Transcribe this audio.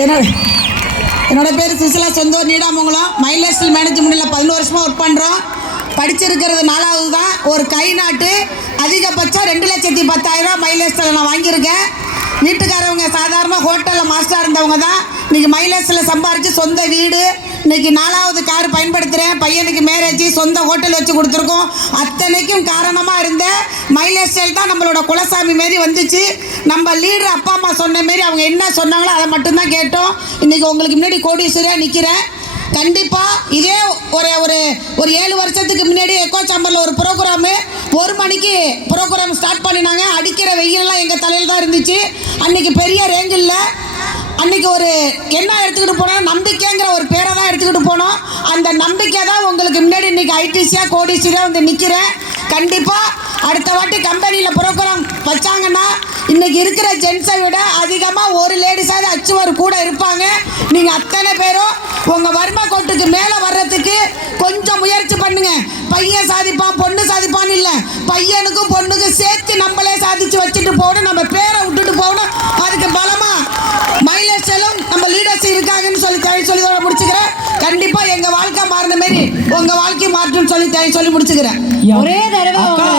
என்னோட பேர் சுசிலா சொந்தூர் நீடாமங்கலம் மைலேஸ்டல் மேனேஜ்மெண்ட்டில் 11 வருஷமாக ஒர்க் பண்ணுறோம். படிச்சிருக்கிறது 4வது தான். ஒரு கை நாட்டு அதிகபட்சம் 2,10,000 மைலேஸ்டில் நான் வாங்கியிருக்கேன். வீட்டுக்காரவங்க சாதாரண ஹோட்டலில் மாஸ்டராக இருந்தவங்க தான். இன்றைக்கி மைலேஸ்டில் சம்பாரித்து சொந்த வீடு, இன்றைக்கி 4வது கார் பயன்படுத்துகிறேன். பையனுக்கு மேரேஜ், சொந்த ஹோட்டல் வச்சு கொடுத்துருக்கோம். அத்தனைக்கும் காரணமாக இருந்த மைலேஸ்டைல் தான் நம்மளோட குலசாமி மாரி வந்துச்சு. நம்ம லீடர் அப்பா அம்மா சொன்ன மாரி அவங்க என்ன சொன்னாங்களோ அதை மட்டும்தான் கேட்டோம். இன்றைக்கி உங்களுக்கு முன்னாடி கோடீஸ்வரியாக நிற்கிறேன். கண்டிப்பாக இதே ஒரு 7 வருஷத்துக்கு முன்னாடி எக்கோ சாம்பரில் ஒரு ப்ரோக்ராமு 1 மணிக்கு ப்ரோக்ராம் ஸ்டார்ட் பண்ணினாங்க. அடிக்கிற வெயிலெல்லாம் எங்கள் தலையில் தான் இருந்துச்சு. அன்றைக்கி பெரிய ரேங்க் இல்லை. அன்றைக்கி ஒரு என்ன எடுத்துக்கிட்டு போனோம், நம்பிக்கைங்கிற ஒரு பேரை தான் எடுத்துக்கிட்டு போனோம். அந்த நம்பிக்கை தான் உங்களுக்கு முன்னாடி இன்றைக்கி ஐடிசியாக கோடீஸ்வரியாக வந்து நிற்கிறேன். கண்டிப்பாக அடுத்த வாட்டி கம்பெனியில் ப்ரோக்ராம் வச்சாங்கன்னா இன்றைக்கி இருக்கிற ஜென்ஸை விட அதிகமாக ஒரு லேடிஸாவது அச்சுவர் கூட இருப்பாங்க. நீங்கள் அத்தனை பேரும் உங்கள் வறுமை கோட்டுக்கு மேலே வர்றதுக்கு கொஞ்சம் முயற்சி பண்ணுங்க. பையன் சாதிப்பான் பொண்ணு சாதிப்பான்னு இல்லை, பையனுக்கும் பொண்ணுக்கும் சேர்த்து நம்மளே சாதிச்சு வச்சுட்டு போகணும். நம்ம பேரை விட்டுட்டு போகணும். அதுக்கு பலமாக மைலேஸ்டைலும் நம்ம லீடர்ஸ் இருக்காங்கன்னு சொல்லி முடிச்சுக்கிறேன். கண்டிப்பாக எங்கள் வாழ்க்கை மாறின மாரி உங்கள் வாழ்க்கை மாற்றுன்னு சொல்லி முடிச்சுக்கிறேன். ஒரே தடவை